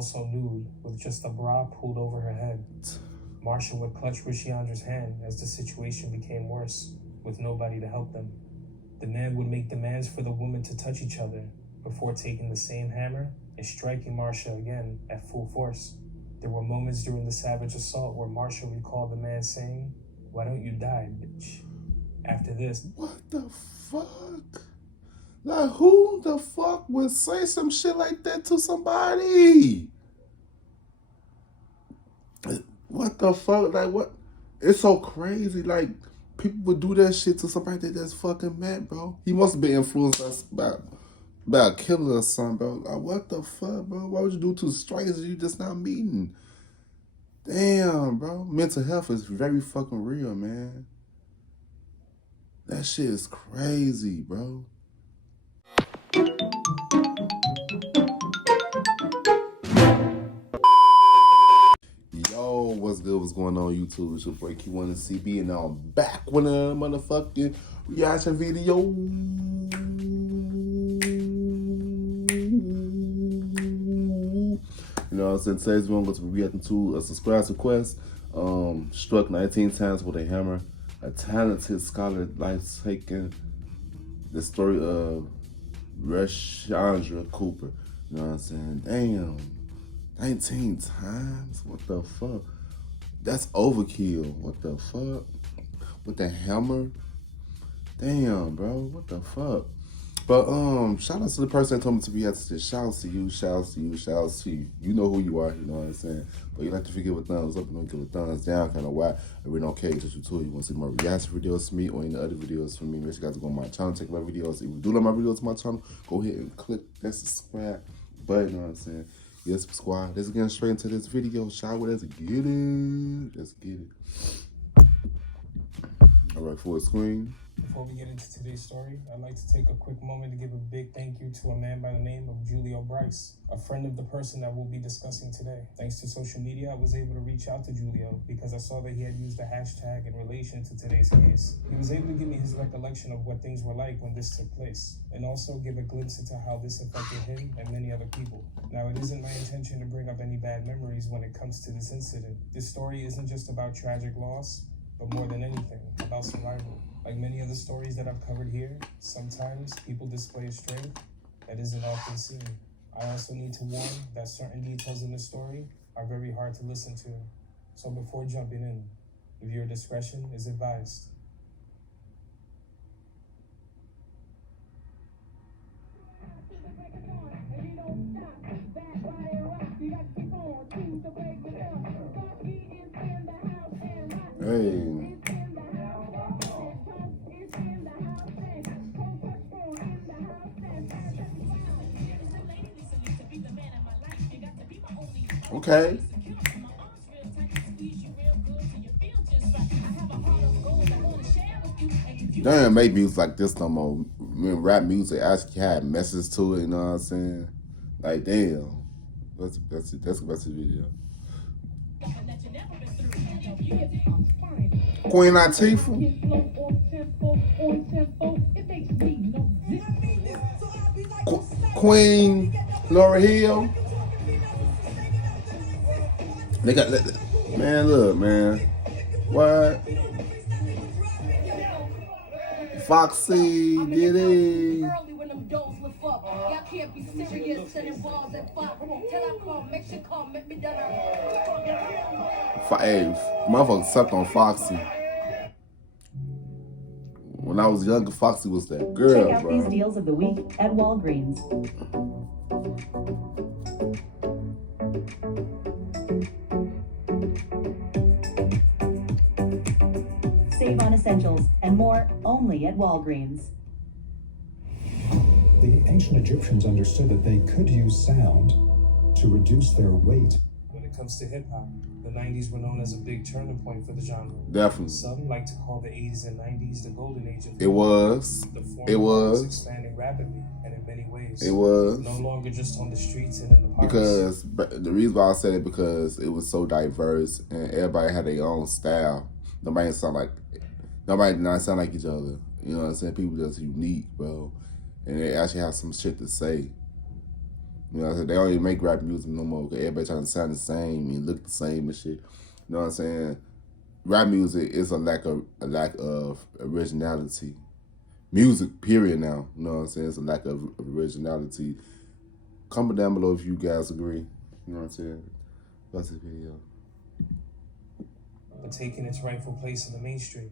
also nude, with just a bra pulled over her head. Marsha would clutch Rushiandra's hand as the situation became worse, with nobody to help them. The man would make demands for the woman to touch each other, before taking the same hammer and striking Marsha again at full force. There were moments during the savage assault where Marsha recalled the man saying, "Why don't you die, bitch?" After this... What the fuck? Like, who the fuck would say some shit like that to somebody? What the fuck? Like, what? It's so crazy. Like, people would do that shit to somebody they just fucking met, bro. He must have been influenced us by a killer or something, bro. Like, what the fuck, bro? Why would you do to strangers you just not meeting? Damn, bro. Mental health is very fucking real, man. That shit is crazy, bro. Yo, what's good? What's going on YouTube? It's your boy Kewonis CB, and now I'm back with a motherfucking reaction video. You know, since today's we're going to be reacting to a subscribe request. Struck 19 times with a hammer. A talented scholar life-taking the story of Rushiandra Cooper. You know what I'm saying? Damn. 19 times? What the fuck? That's overkill. What the fuck? With the hammer? Damn, bro. What the fuck? But shout out to the person that told me to react to this. Shout out to you, shout out to you, shout out to you. You know who you are, you know what I'm saying? But you like to forget a thumbs up and don't give a thumbs down, kind of why. I really don't care, just you too. You want to see more reaction videos from me or any other videos from me, make sure you guys go on my channel, check my videos. If you do like my videos to my channel, go ahead and click that subscribe button, you know what I'm saying? Yes, squad. Let's get straight into this video. Shall we? Let's get it. Let's get it. All right, full screen. Before we get into today's story, I'd like to take a quick moment to give a big thank you to a man by the name of Julio Bryce, a friend of the person that we'll be discussing today. Thanks to social media, I was able to reach out to Julio because I saw that he had used a hashtag in relation to today's case. He was able to give me his recollection of what things were like when this took place, and also give a glimpse into how this affected him and many other people. Now, it isn't my intention to bring up any bad memories when it comes to this incident. This story isn't just about tragic loss, but more than anything, about survival. Like many of the stories that I've covered here, sometimes people display a strength that isn't often seen. I also need to warn that certain details in the story are very hard to listen to. So before jumping in, viewer discretion is advised. Hey. Okay. They don't make music like this no more. When rap music actually had messages to it, you know what I'm saying? Like, damn. That's the best video. Queen Latifah. Queen Laura Hill. They got, man, look, man. What? Foxy, did it? Hey, motherfucker slept on Foxy. When I was younger, Foxy was that girl, Check out bro. these deals of the week at Walgreens. Save on essentials and more only at Walgreens. The ancient Egyptians understood that they could use sound to reduce their weight. When it comes to hip-hop, the 90s were known as a big turning point for the genre. Definitely. Some like to call the 80s and 90s the golden age of hip-hop. It was. The form It was expanding rapidly and in many ways. It was. No longer just on the streets and in the parks. Because the reason why I said it, because it was so diverse and everybody had their own style. Nobody did not sound like each other. You know what I'm saying? People just unique, bro. And they actually have some shit to say. You know what I'm saying? They don't even make rap music no more. Cause everybody trying to sound the same and look the same and shit. You know what I'm saying? Rap music is a lack of originality. Music, period. Now, you know what I'm saying? It's a lack of originality. Comment down below if you guys agree. You know what I'm saying? That's this video. But taking its rightful place in the mainstream.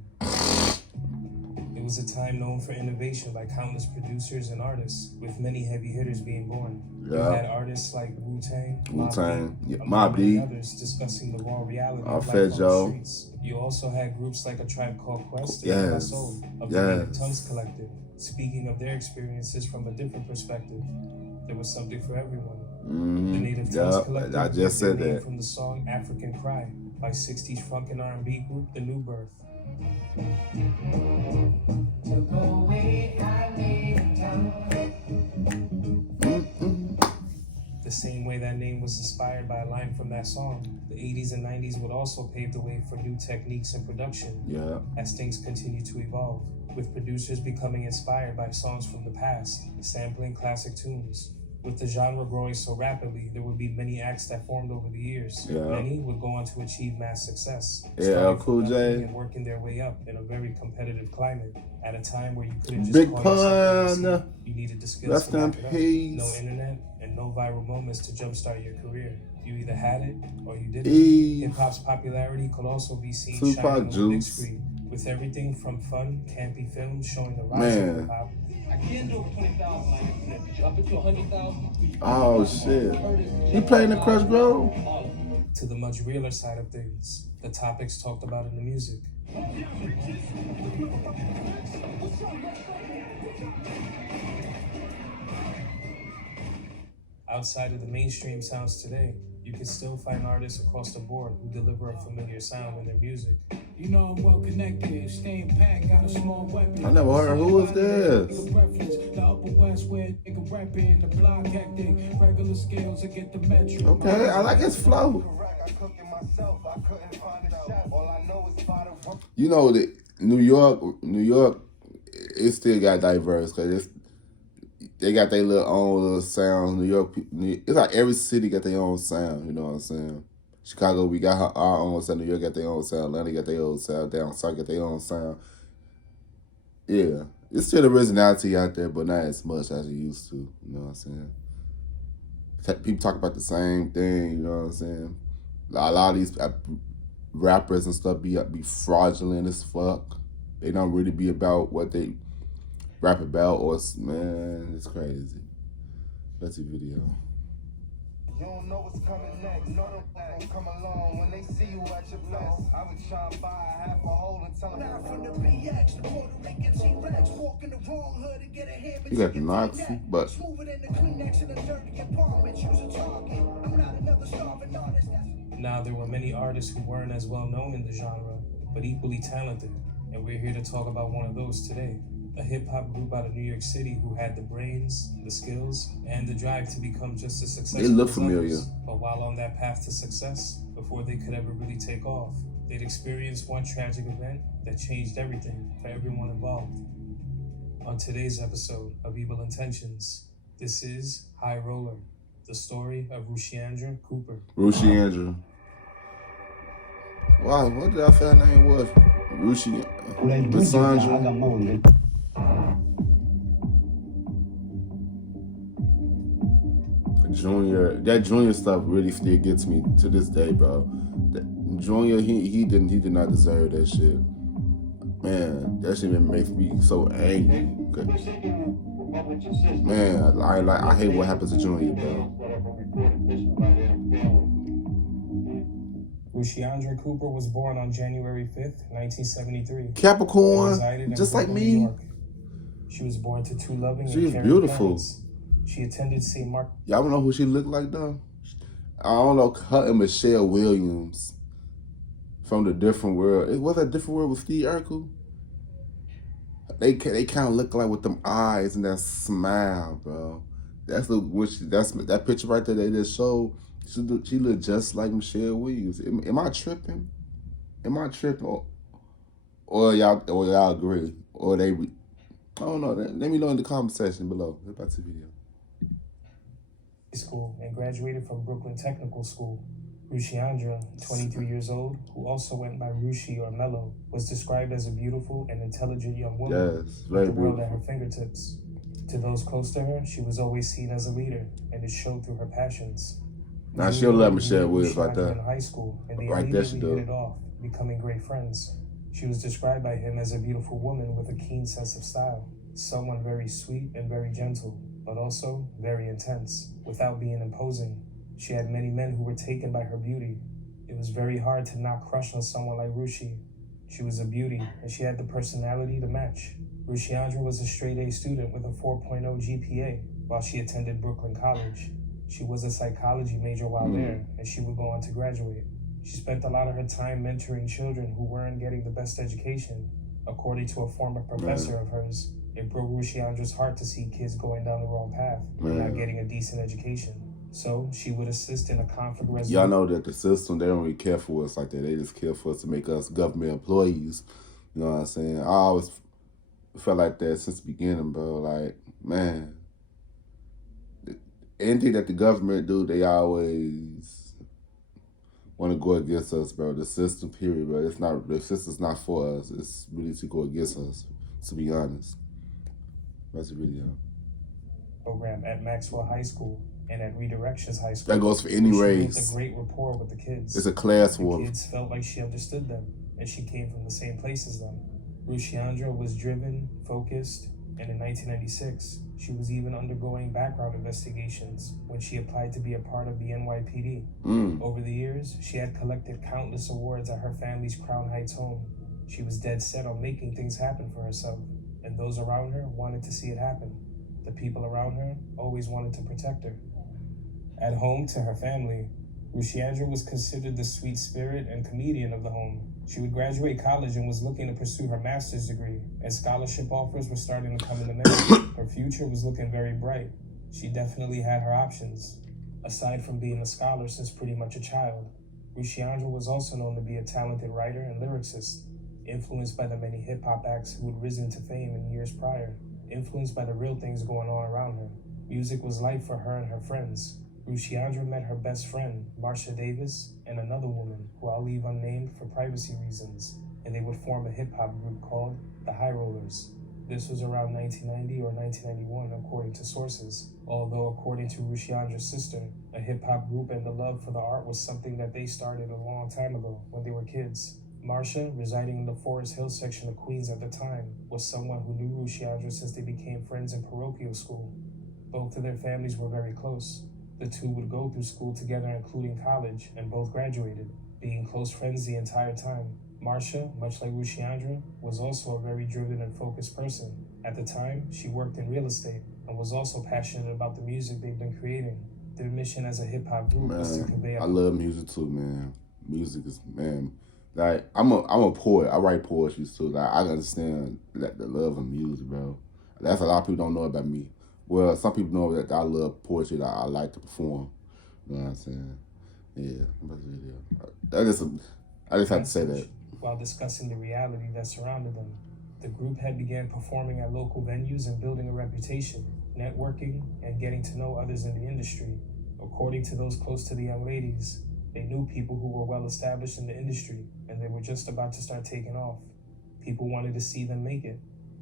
It was a time known for innovation by countless producers and artists, with many heavy hitters being born. You had artists like Wu-Tang, Mobb Deep, others discussing the raw reality of life Fat on Joe. the streets. You also had groups like A Tribe Called Quest and Yes. Soul of the Native Tongues Collective, speaking of their experiences from a different perspective. There was something for everyone. The Native Tongues Collective I just said that. from the song African Cry by 60s funk and R&B group The New Birth. The same way that name was inspired by a line from that song, the 80s and 90s would also pave the way for new techniques in production as things continue to evolve, with producers becoming inspired by songs from the past, sampling classic tunes. With the genre growing so rapidly, there would be many acts that formed over the years. Many would go on to achieve mass success, Cool J, and working their way up in a very competitive climate at a time where you couldn't just Big call Pun. yourself MC. You needed the skills Rest to in back it up. peace. No internet and no viral moments to jumpstart your career. You either had it or you didn't. Hip hop's popularity could also be seen shining on the big screen, with everything from fun, campy films showing the rise of hip hop. I can't do 20,000 like that. Did you up it to 100,000? Oh shit! You playing the Crush Grove? To the much realer side of things, the topics talked about in the music. Outside of the mainstream sounds today, you can still find artists across the board who deliver a familiar sound in their music. You know I'm well connected, staying packed, got a small weapon. I never heard. Who is this? The Upper West where nigga rapping, the block hectic, regular scales to get the metro. Okay, I like his flow. You know that New York, it still got diverse because they got their own little sounds. New York, it's like every city got their own sound. You know what I'm saying? Chicago, we got our own sound. New York got their own sound. Atlanta got their own sound. Down south got their own sound. Yeah, it's still originality out there, but not as much as it used to. You know what I'm saying? People talk about the same thing. You know what I'm saying? A lot of these rappers and stuff be fraudulent as fuck. They don't really be about what they rap about, or man, it's crazy. That's the video. You don't know what's coming next. Know them won't come along when they see you at your best. I would try and buy a half a hole and tell them. Now from the BX, the Puerto Rican T-Rex, walk in the wrong hood and get a hand. You got the Nazi, but smoother than the Kleenex in a dirty apartment. Choose a target. I'm not another starving artist. Now, there were many artists who weren't as well known in the genre, but equally talented, and we're here to talk about one of those today. A hip-hop group out of New York City who had the brains, the skills, and the drive to become just as successful they look as familiar. others. But while on that path to success, before they could ever really take off, they'd experienced one tragic event that changed everything for everyone involved. On today's episode of Evil Intentions, this is High Roller, the story of Rushiandra Cooper. Rushiandra. Wow, what did I say her name was? Rushiandra. That Junior stuff really still gets me to this day, bro. Junior, he did not deserve that shit. Man, that shit makes me so angry. Man, I hate what happens to Junior, bro. Rushiandra Cooper was born on January 5th, 1973. Capricorn, just like me. New York. She was born to two loving She and is caring beautiful. parents. She attended St. Mark. Y'all don't know who she looked like, though? I don't know, her and Michelle Williams from The Different World. It was a Different World with Steve Urkel. They kind of look like with them eyes and that smile, bro. That's that picture right there they just showed. She looked just like Michelle Williams. Am I tripping? Or y'all agree? Or they? I don't know. Let me know in the comment section below about the video. school and graduated from Brooklyn Technical School. Rushiandra, 23 years old, who also went by Rushi or Mello, was described as a beautiful and intelligent young woman with the world at her fingertips. To those close to her, she was always seen as a leader, and it showed through her passions. Now she'll let Michelle Williams right there. In high school, and they Right there she immediately do. hit it off, becoming great friends. She was described by him as a beautiful woman with a keen sense of style, someone very sweet and very gentle, but also very intense, without being imposing. She had many men who were taken by her beauty. It was very hard to not crush on someone like Rushi. She was a beauty, and she had the personality to match. Rushiandra was a straight-A student with a 4.0 GPA while she attended Brooklyn College. She was a psychology major while there, and she would go on to graduate. She spent a lot of her time mentoring children who weren't getting the best education. According to a former professor of hers, it broke Rushiandra's heart to see kids going down the wrong path and not getting a decent education. So she would assist in a conflict resolution. Y'all know that the system, they don't really care for us like that. They just care for us to make us government employees. You know what I'm saying? I always felt like that since the beginning, bro. Like, man, anything that the government do, they always want to go against us, bro. The system, period, bro. It's not, the system's not for us. It's really to go against us, to be honest. That's really program at Maxwell High School and at Redirections High School. That goes for any She race. built a great rapport with the kids. It's a class The war. kids felt like she understood them, and she came from the same place as them. Rushiandra was driven, focused, and in 1996, she was even undergoing background investigations when she applied to be a part of the NYPD. Over the years, she had collected countless awards at her family's Crown Heights home. She was dead set on making things happen for herself, and those around her wanted to see it happen. The people around her always wanted to protect her. At home to her family, Rushiandra was considered the sweet spirit and comedian of the home. She would graduate college and was looking to pursue her master's degree, and scholarship offers were starting to come in the mail. Her future was looking very bright. She definitely had her options. Aside from being a scholar since pretty much a child, Rushiandra was also known to be a talented writer and lyricist, influenced by the many hip-hop acts who had risen to fame in years prior, influenced by the real things going on around her. Music was life for her and her friends. Rushiandra met her best friend, Marsha Davis, and another woman, who I'll leave unnamed for privacy reasons, and they would form a hip-hop group called the High Rollers. This was around 1990 or 1991, according to sources, although according to Rushiandra's sister, a hip-hop group and the love for the art was something that they started a long time ago when they were kids. Marsha, residing in the Forest Hill section of Queens at the time, was someone who knew Rushiandra since they became friends in parochial school. Both of their families were very close. The two would go through school together, including college, and both graduated, being close friends the entire time. Marsha, much like Rushiandra, was also a very driven and focused person. At the time, she worked in real estate and was also passionate about the music they've been creating. Their mission as a hip-hop group was to convey... I love music too, man. Music is, man... Like, I'm a poet. I write poetry too. Like, I understand the love of music, bro. That's a lot of people don't know about me. Well, some people know that I love poetry, that I like to perform. You know what I'm saying? Yeah. I just have to say that. While discussing the reality that surrounded them, the group had began performing at local venues and building a reputation, networking, and getting to know others in the industry. According to those close to the young ladies, they knew people who were well established in the industry, and they were just about to start taking off. People wanted to see them make it.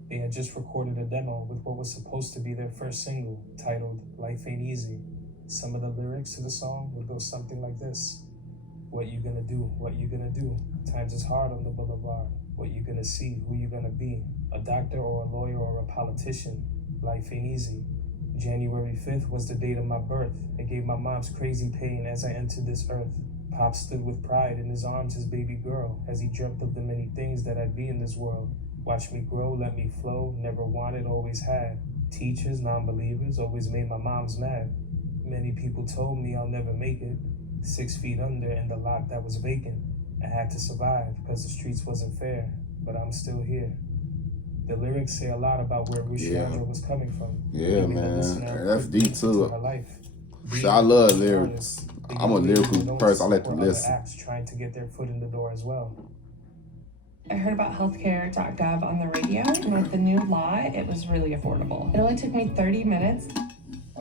They had just recorded a demo with what was supposed to be their first single, titled Life Ain't Easy. Some of the lyrics to the song would go something like this. What you gonna do? What you gonna do? Times is hard on the boulevard. What you gonna see? Who you gonna be? A doctor or a lawyer or a politician? Life ain't easy. January 5th was the date of my birth. It gave my mom's crazy pain as I entered this earth. Pop stood with pride in his arms, his baby girl, as he dreamt of the many things that I'd be in this world. Watch me grow, let me flow, never wanted, always had. Teachers, non-believers, always made my moms mad. Many people told me I'll never make it. 6 feet under in the lot that was vacant. I had to survive, cause the streets wasn't fair, but I'm still here. The lyrics say a lot about where Rushiandra was coming from. Yeah, man. That's deep too. Her life. So I love lyrics. I'm a lyrical person. I like to listen. Acts trying to get their foot in the door as well. I heard about healthcare.gov on the radio, and with the new law, it was really affordable. It only took me 30 minutes.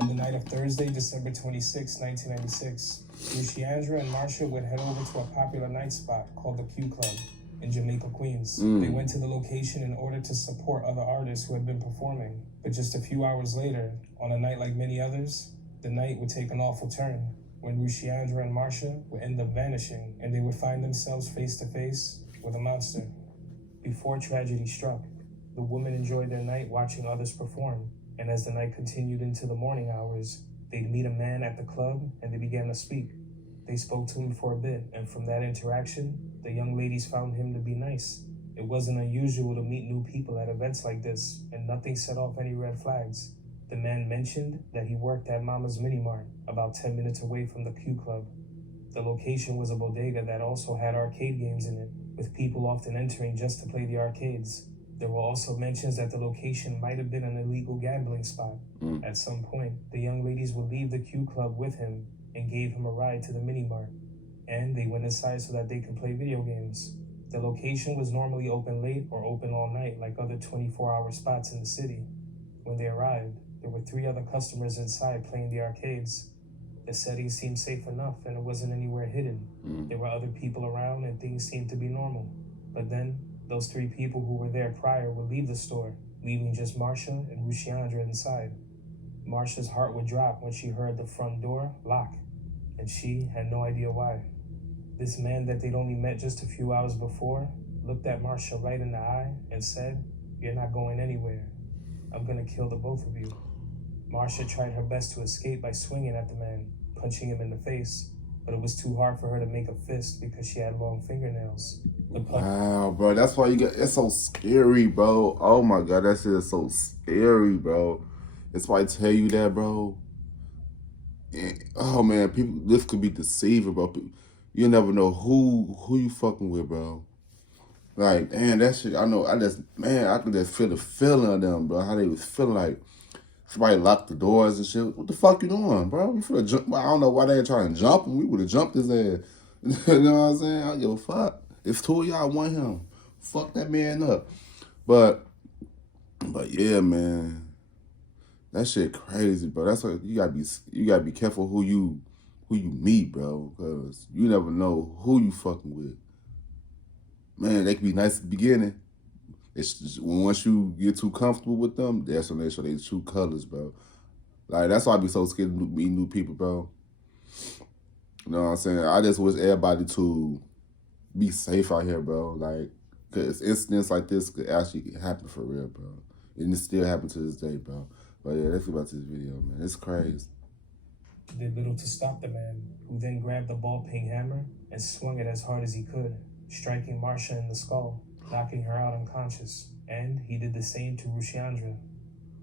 On the night of Thursday, December 26, 1996, Rushiandra and Marsha would head over to a popular night spot called the Q Club in Jamaica, Queens. They went to the location in order to support other artists who had been performing. But just a few hours later, on a night like many others, the night would take an awful turn when Rushiandra and Marsha would end up vanishing and they would find themselves face to face with a monster. Before tragedy struck, the women enjoyed their night watching others perform, and as the night continued into the morning hours, they'd meet a man at the club and they began to speak. They spoke to him for a bit, and from that interaction, the young ladies found him to be nice. It wasn't unusual to meet new people at events like this, and nothing set off any red flags. The man mentioned that he worked at Mama's Mini Mart, about 10 minutes away from the Q Club. The location was a bodega that also had arcade games in it, with people often entering just to play the arcades. There were also mentions that the location might have been an illegal gambling spot. At some point, the young ladies would leave the Q Club with him and gave him a ride to the Mini Mart, and they went inside so that they could play video games. The location was normally open late or open all night like other 24-hour spots in the city. When they arrived, there were 3 other customers inside playing the arcades. The setting seemed safe enough and it wasn't anywhere hidden. There were other people around and things seemed to be normal. But then, those 3 people who were there prior would leave the store, leaving just Marsha and Rushiandra inside. Marsha's heart would drop when she heard the front door lock, and she had no idea why. This man that they'd only met just a few hours before looked at Marsha right in the eye and said, "You're not going anywhere. I'm gonna kill the both of you." Marsha tried her best to escape by swinging at the man, punching him in the face, but it was too hard for her to make a fist because she had long fingernails. Wow, bro, that's why it's so scary, bro. Oh my God, that shit is so scary, bro. That's why I tell you that, bro. And, oh man, people, this could be deceiving, bro. You never know who you fucking with, bro. Like, damn, that shit, I could just feel the feeling of them, bro. How they was feeling like somebody locked the doors and shit. What the fuck you doing, bro? You finna jump? I don't know why they ain't trying to jump him. We would have jumped his ass. You know what I'm saying? I don't give a fuck. If 2 of y'all want him, fuck that man up. But yeah, man. That shit crazy, bro. That's why you gotta be careful who you meet, bro, because you never know who you fucking with. Man, they can be nice at the beginning. It's just, once you get too comfortable with them, that's when they show their true colors, bro. Like, that's why I be so scared to meet new people, bro. You know what I'm saying? I just wish everybody to be safe out here, bro. Like, because incidents like this could actually happen for real, bro. And it still happens to this day, bro. But yeah, let's get back to this video, man. It's crazy. Did little to stop the man, who then grabbed the ball-peen hammer and swung it as hard as he could, striking Marsha in the skull, knocking her out unconscious. And he did the same to Rushiandra.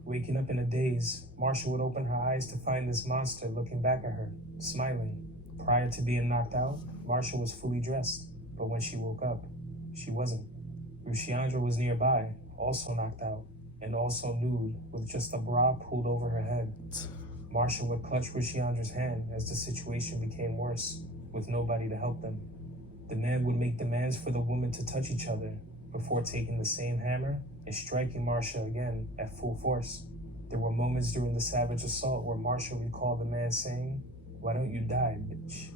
Waking up in a daze, Marsha would open her eyes to find this monster looking back at her, smiling. Prior to being knocked out, Marsha was fully dressed, but when she woke up, she wasn't. Rushiandra was nearby, also knocked out, and also nude, with just a bra pulled over her head. Marsha would clutch Rushiandra's hand as the situation became worse, with nobody to help them. The man would make demands for the woman to touch each other, before taking the same hammer and striking Marsha again at full force. There were moments during the savage assault where Marsha recalled the man saying, "Why don't you die, bitch?"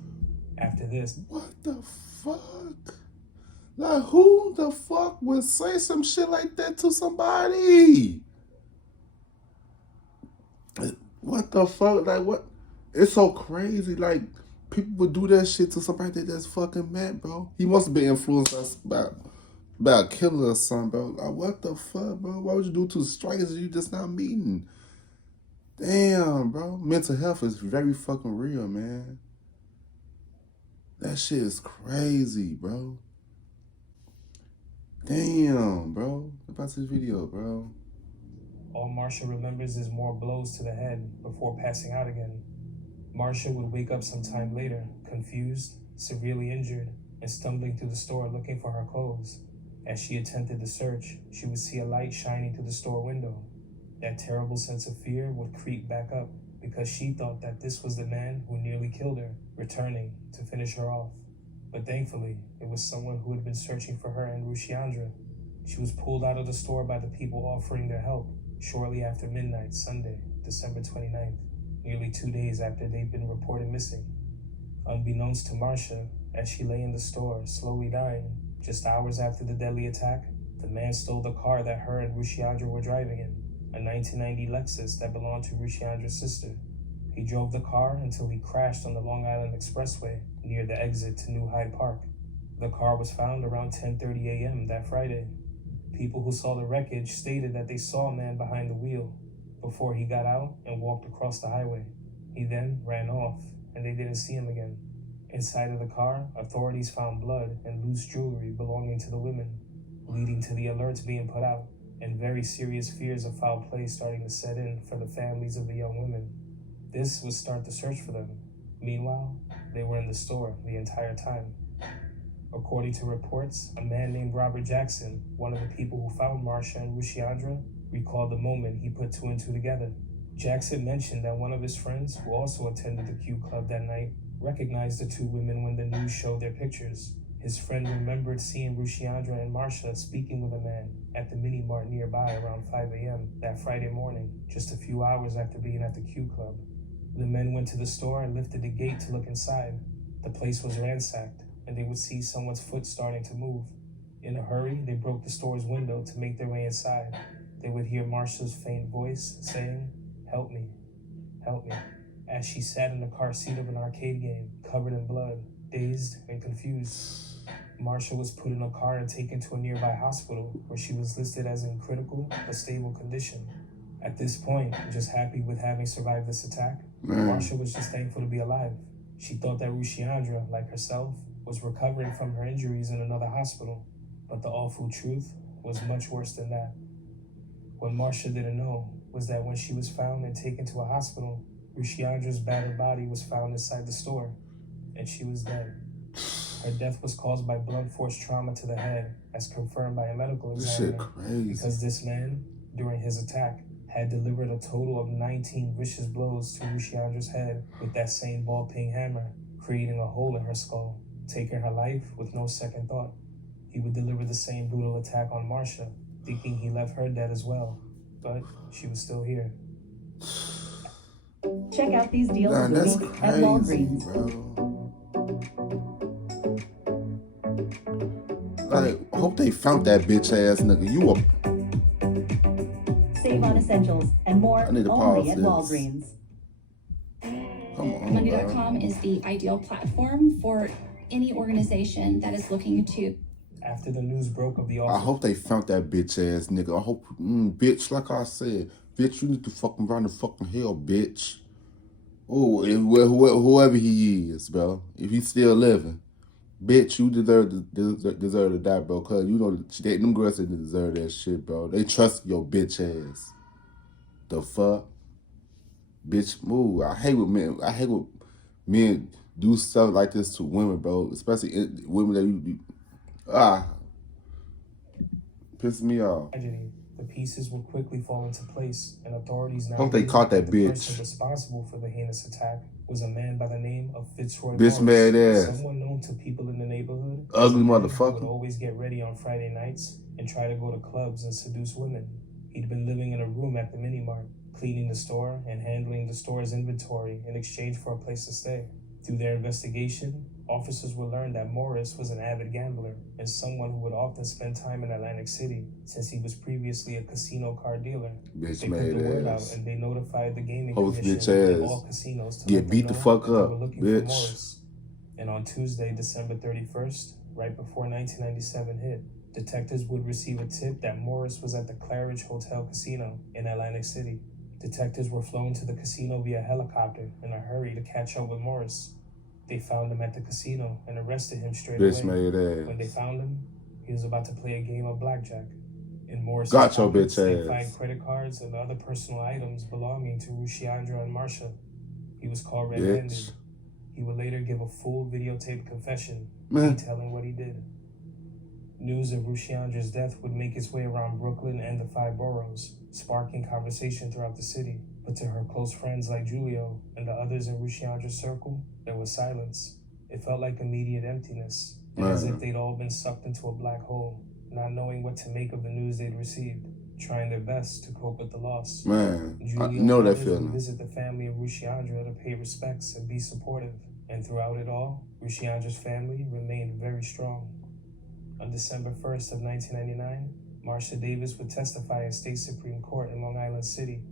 After this, what the fuck? Like, who the fuck would say some shit like that to somebody? What the fuck? Like, what? It's so crazy. Like, people would do that shit to somebody they just fucking met, bro. He must have been influenced by a killer or something, bro. Like, what the fuck, bro? Why would you do to strangers you just not meeting? Damn, bro. Mental health is very fucking real, man. That shit is crazy, bro. Damn, bro. What about this video, bro? all Marsha remembers is more blows to the head before passing out again. Marsha would wake up some time later, confused, severely injured, and stumbling through the store looking for her clothes. As she attempted to search, she would see a light shining through the store window. That terrible sense of fear would creep back up because she thought that this was the man who nearly killed her, returning to finish her off. But thankfully, it was someone who had been searching for her and Rushiandra. She was pulled out of the store by the people offering their help shortly after midnight, Sunday, December 29th. nearly 2 days after they'd been reported missing. Unbeknownst to Marcia, as she lay in the store, slowly dying, just hours after the deadly attack, the man stole the car that her and Rushiandra were driving in, a 1990 Lexus that belonged to Rushiandra's sister. He drove the car until he crashed on the Long Island Expressway near the exit to New Hyde Park. The car was found around 10:30 a.m. that Friday. People who saw the wreckage stated that they saw a man behind the wheel before he got out and walked across the highway. He then ran off, and they didn't see him again. Inside of the car, authorities found blood and loose jewelry belonging to the women, leading to the alerts being put out and very serious fears of foul play starting to set in for the families of the young women. This would start the search for them. Meanwhile, they were in the store the entire time. According to reports, a man named Robert Jackson, one of the people who found Marcia and Rushiandra, recalled the moment he put two and two together. Jackson mentioned that one of his friends, who also attended the Q Club that night, recognized the two women when the news showed their pictures. His friend remembered seeing Rushiandra and Marcia speaking with a man at the mini mart nearby around 5 a.m. that Friday morning, just a few hours after being at the Q Club. The men went to the store and lifted the gate to look inside. The place was ransacked, and they would see someone's foot starting to move. In a hurry, they broke the store's window to make their way inside. They would hear Marcia's faint voice saying, "Help me, help me," as she sat in the car seat of an arcade game, covered in blood, dazed and confused. Marcia was put in a car and taken to a nearby hospital where she was listed as in critical but stable condition. At this point, just happy with having survived this attack, Marcia was just thankful to be alive. She thought that Rushiandra, like herself, was recovering from her injuries in another hospital, but the awful truth was much worse than that. What Marcia didn't know was that when she was found and taken to a hospital, Rushiandra's battered body was found inside the store, and she was dead. Her death was caused by blunt force trauma to the head, as confirmed by a medical This shit examiner, crazy. because this man, during his attack, had delivered a total of 19 vicious blows to Rushiandra's head with that same ball-peen hammer, creating a hole in her skull, taking her life with no second thought. He would deliver the same brutal attack on Marcia, thinking he left her dead as well, but she was still here. Check out these deals Man, of the that's week at crazy, Walgreens. bro. Like, I hope they found that bitch ass nigga. You a Save on essentials and more I need to only pause at this. Walgreens. come on, bro. Monday.com is the ideal platform for any organization that is looking to. After the news broke of the I awful hope they found that bitch ass nigga. I hope, bitch, like I said, bitch, you need to fucking run the fucking hell, bitch. Oh, whoever he is, bro, if he's still living, bitch, you deserve to die, bro. Cause you know them girls they deserve that shit, bro. They trust your bitch ass. The fuck, bitch, move. I hate when men do stuff like this to women, bro. Especially women that you piss me off. tragedy. The pieces would quickly fall into place, and authorities now Hope they believe caught that the bitch. person responsible for the heinous attack was a man by the name of Fitzroy Bitch Morris, mad ass. someone known to people in the neighborhood. Ugly as a man who motherfucker. would always get ready on Friday nights and try to go to clubs and seduce women. He'd been living in a room at the mini mart, cleaning the store and handling the store's inventory in exchange for a place to stay. Through their investigation, officers would learn that Morris was an avid gambler and someone who would often spend time in Atlantic City since he was previously a casino card dealer. Bitch They put the word mad out ass. and they notified the gaming Host commission bitch and ass. all casinos to Get let them beat the know fuck that they up, were looking bitch. for Morris. And on Tuesday, December 31st, right before 1997 hit, detectives would receive a tip that Morris was at the Claridge Hotel Casino in Atlantic City. Detectives were flown to the casino via helicopter in a hurry to catch up with Morris. They found him at the casino and arrested him straight Bitch away. made When they ass. found him, he was about to play a game of blackjack. In Morris's Got your pockets, bitch they ass. find credit cards and other personal items belonging to Rushiandra and Marcia. He was caught red-handed. Bitch. He would later give a full videotaped confession Man. detailing what he did. News of Rushiandra's death would make its way around Brooklyn and the 5 boroughs, sparking conversation throughout the city. But to her close friends like Julio and the others in Rushiandra's circle, there was silence. It felt like immediate emptiness, and as if they'd all been sucked into a black hole, not knowing what to make of the news they'd received. trying their best to cope with the loss. Man, I Julia know and that others would feeling. visit the family of Rushiandra to pay respects and be supportive. And throughout it all, Rushiandra's family remained very strong. On December 1st of 1999, Marsha Davis would testify in State Supreme Court in Long Island City.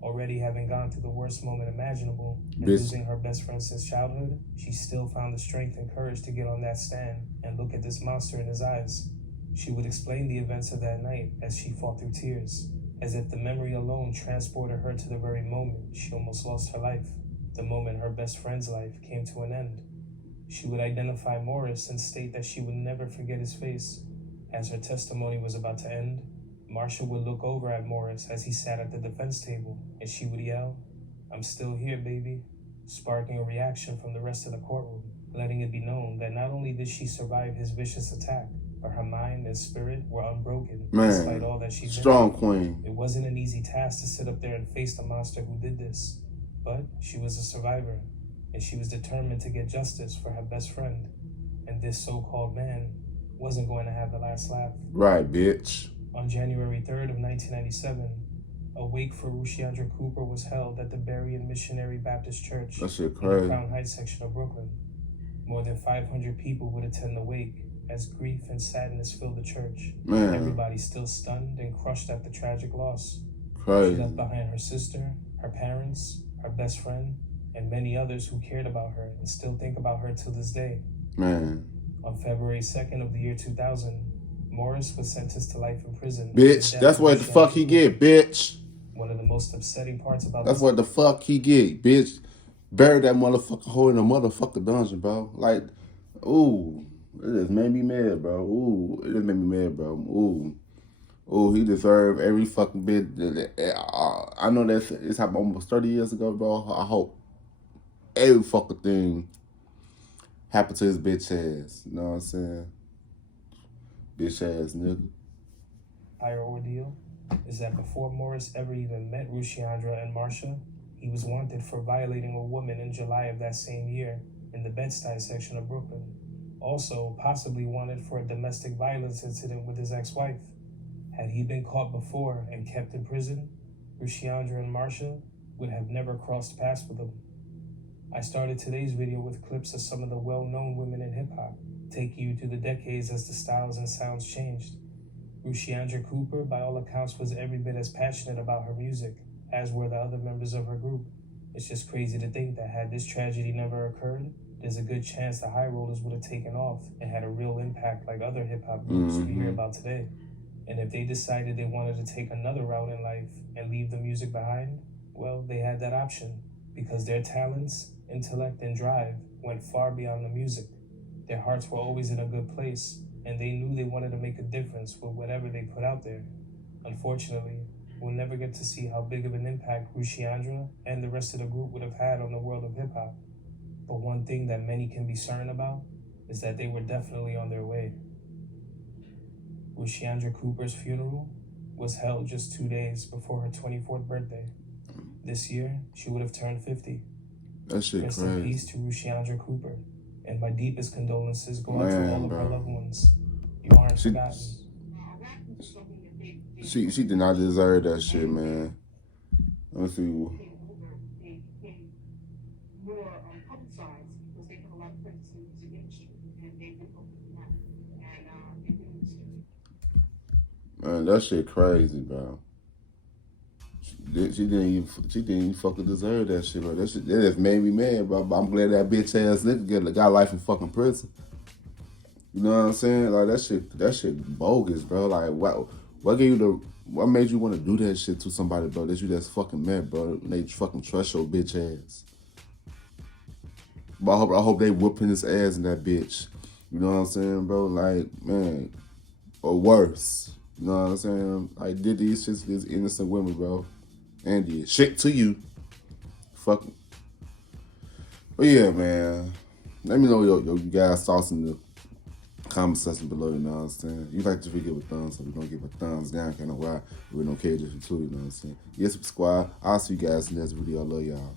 Already having gone through the worst moment imaginable and losing her best friend since childhood, she still found the strength and courage to get on that stand and look at this monster in his eyes. She would explain the events of that night as she fought through tears, as if the memory alone transported her to the very moment she almost lost her life, the moment her best friend's life came to an end. She would identify Morris and state that she would never forget his face. As her testimony was about to end, Marsha would look over at Morris as he sat at the defense table, and she would yell, "I'm still here, baby," sparking a reaction from the rest of the courtroom, letting it be known that not only did she survive his vicious attack, but her mind and spirit were unbroken despite all that she'd been strong through. queen. It wasn't an easy task to sit up there and face the monster who did this, but she was a survivor, and she was determined to get justice for her best friend, and this so-called man wasn't going to have the last laugh. Right, bitch. On January 3rd of 1997, a wake for Rushiandra Cooper was held at the Berrien Missionary Baptist Church That shit in the crazy. Crown Heights section of Brooklyn. More than 500 people would attend the wake as grief and sadness filled the church. Man. Everybody still stunned and crushed at the tragic loss. Crazy. She left behind her sister, her parents, her best friend, and many others who cared about her and still think about her to this day. Man. On February 2nd of the year 2000, Morris was sentenced to life in prison. Bitch, that's what the fuck he get, bitch. One of the most upsetting parts about That's this what the fuck he get, bitch. Bury that motherfucker hole in a motherfucker dungeon, bro. Like, ooh, it just made me mad, bro. Ooh, it just made me mad, bro. Ooh, he deserved every fucking bit. I know that it's happened almost 30 years ago, bro. I hope every fucking thing happened to his bitch ass. You know what I'm saying? Bitch ass nigga. entire ordeal is that before Morris ever even met Rushiandra and Marsha, he was wanted for violating a woman in July of that same year in the Bed-Stuy section of Brooklyn. Also, possibly wanted for a domestic violence incident with his ex-wife. Had he been caught before and kept in prison, Rushiandra and Marsha would have never crossed paths with him. I started today's video with clips of some of the well-known women in hip-hop, taking you through the decades as the styles and sounds changed. Rushiandra Cooper, by all accounts, was every bit as passionate about her music, as were the other members of her group. It's just crazy to think that had this tragedy never occurred, there's a good chance the High Rollers would have taken off and had a real impact like other hip-hop groups we hear about today. And if they decided they wanted to take another route in life and leave the music behind, well, they had that option, because their talents, intellect, and drive went far beyond the music. Their hearts were always in a good place, and they knew they wanted to make a difference with whatever they put out there. Unfortunately, we'll never get to see how big of an impact Rushiandra and the rest of the group would have had on the world of hip-hop. But one thing that many can be certain about is that they were definitely on their way. Rushiandra Cooper's funeral was held just 2 days before her 24th birthday. This year, she would have turned 50. That shit Rest in crazy. peace to Rushiandra Cooper, and my deepest condolences go out to all of her loved ones. You aren't forgotten. She did not deserve that shit, man. Let me see. Man, that shit crazy, bro. She didn't even fucking deserve that shit, bro. That just made me mad, bro. But I'm glad that bitch ass nigga got life in fucking prison. You know what I'm saying? Like that shit bogus, bro. Like what made you want to do that shit to somebody, bro, that you just fucking met, bro? And they fucking trust your bitch ass. But I hope they whooping his ass in that bitch. You know what I'm saying, bro? Like, man, or worse. You know what I'm saying? Like, did these shits to these innocent women, bro. And did shit to you. Fucking. But yeah, man. Let me know you guys' thoughts in the comment section below, you know what I'm saying? You like to give a thumbs up, we're gonna give a thumbs down, kind of why. We don't care just for two, you know what I'm saying? Yes, subscribe. I'll see you guys in the next video. I love y'all.